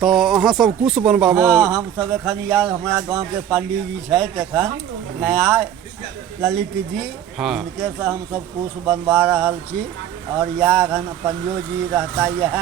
तो अहाँ सब कुछ बनबाबो। हाँ, हम सब एखन यार हमारा गांव के पंडित जी छथि एखन नया ललित जी, हाँ। इनके से हम सब कुछ बनवा रहल छी और या एखन पंडियो जी रहता यह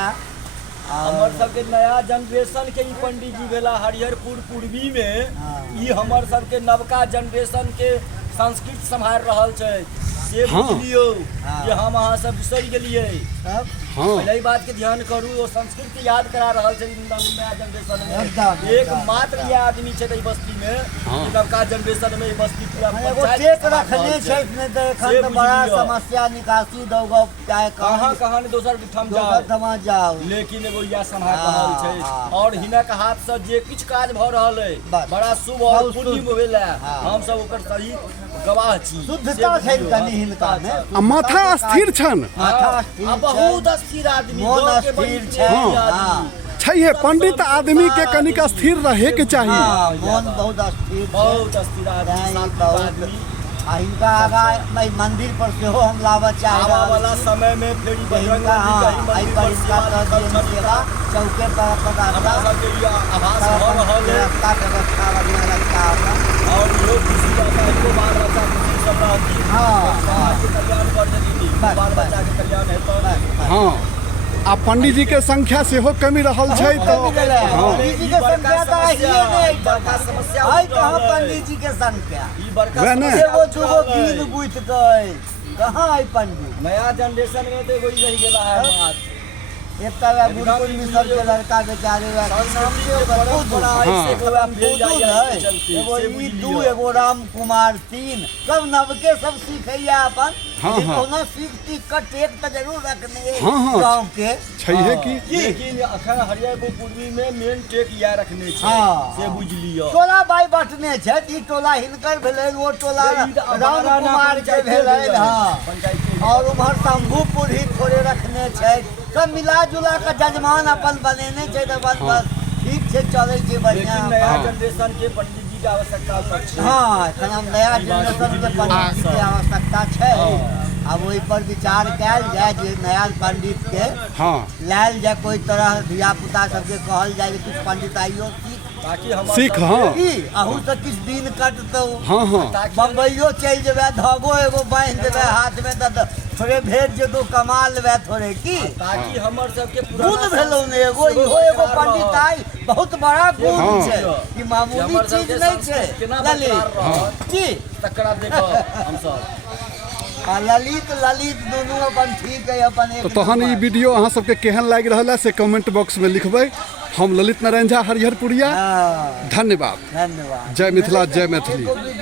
हमर सबके नया जनरेशन के ई पंडित जी भेला हरिहरपुर पूर्वी में। हाँ। ई हमर सबके नवका जनरेशन के संस्कृति संभाल रहल छै से हाँ। बुझलियो हाँ। कि हम अहाँ सब बिसरि गेलियै। सब हाँ पहले ही बात के ध्यान करू, वो संस्कृति याद करा रहल छै नया जनरेशन में। एकदम, एक एकदम, मात्र एकदम। ये आदमी छै ई बस्ती में, हाँ। ई नवका जनरेशन में ई बस्ती पूरा एगो पंचायत चेक संभाल रखने रहल छै नहीं तो एखन से तो बड़ा बुझलियो। समस्या निकासी दो गो चाहे कहाँ कहाँ ने दोसर ठाम जाओ, दोसर ठमा जाओ। लेकिन एगो यह संभाल हाँ, रहल छै हाँ। और हिनक हाथ से जे किछ काज भ रहल है बस। बड़ा शुभ और बहुत पुण्य शुभ। भेल है। हाँ। हम सब ओकर सही गवाह छी। शुद्धता से छै बुझियौ, कनि हिनका में। आ माथा स्थिर छन। माथा स्थिर आ बहुत स्थिर आदमी, मोन गाँव के स्थिर बड़ी छै। प्रेमी हाँ। आदमी। छैहे पंडित आदमी के कनिक स्थिर रहे के चाहिए। हाँ, मन बहुत स्थिर छै। बहुत स्थिर आदमी, तैं ई सात्विक बहुत आदमी। आ हिनका आगा मैं मंदिर पर सेहो हम लाबऽ चाहि आबा रहल वाला छी। समय में फिर ई बजरंग हिनका बली हाँ, कहीं एहि मंदिर पर पर हिनका सेवा दऽ दियनि करल सेवा चौके पर अपन हमरा रास्ता सबके लिए आभास भ रहल है रास्ता व्यवस्था बढ़िया रखता अपन। और इहो खुशी रहता है, इहो बाल बच्चा खुशी सब रहती। हाँ, समाज के कल्याण कर देती, बस, बाल बस। बच्चा के कल्याण हेतै। बस, हाँ आ पंडित जी के संख्या सेहो कमी रहल छै तो कमी गेलै। हाँ। पंडित जी के संख्या तो आइए नहीं बड़का समस्या है उठ कहाँ रहल है। पंडित जी के संख्या ई बड़का वएह ने। समस्या एगो उठ दूगो रहल है। बीन बुझ गए कहाँ है पंडित। नया जनरेशन में तो एगो ही रह गेला है बात। एक गुरुकुल मिशर के लड़का बेचारे संस्कृति के परंपरा हाँ। ऐसे खत्म भेल जाइए है चलते, एगो से ई बुझलियो। दू एगो राम कुमार तीन सब नवके सब सीखैया अपन। हाँ, हाँ। कोनो सीख तीख का टेक तो जरूर रखने हाँ, हाँ। गाँव के। छैहे की। लेकिन अखन हरिहरपुर पूर्वी में मेन टेक यह रखने छै हाँ। से बुझलियो। टोला बाई बटने छै, ई टोला हिनकर भेलै, वो टोला राम कुमार के भेलै। हाँ, और उम्हर शंभूपुर ही थोड़े रखने छै, सब मिला जुला के जजमान अपन बनेने छै तो बस हाँ। बस ठीक छै, चलै छै बढ़िया। लेकिन नया हाँ। जनरेशन के पंडित जी के आवश्यकता पर छै। हाँ, एखन हम नया जनरेशन के पंडित जी के आवश्यकता छै। अब ओहि पर विचार कयल जाय जे नया पंडित के हाँ लायल जाय, कोई तरह धिया पुता सबके कहल जाय कि कुछ पंडित आइयो ताकि हम सीख, हाँ। की अहू से किछु दिन कटतौ। हाँ हाँ बम्बइयो चलि जेबै, धागो एगो बांधि देबै हाथ में तो थोड़े भेट जेतौ, कमा लेबै थोड़े की। ताकि हमर सबके गुण भेलौ ने एगो, इहो एगो पंडित आई बहुत बड़ा गुण हाँ। छै, ई मामूली चीज नहीं छै। ललित की तकरा देखो हम सब आ ललित दोनों अपन ठीक है, अपन एक तो तहन ई नंबर। वीडियो अहाँ सबके केहन लागि रहल है से कमेंट बॉक्स में लिखबै। हम ललित नारायण झा हरिहरपुरिया, हाँ, धन्यवाद। धन्यवाद। जय मिथिला जय मैथिली।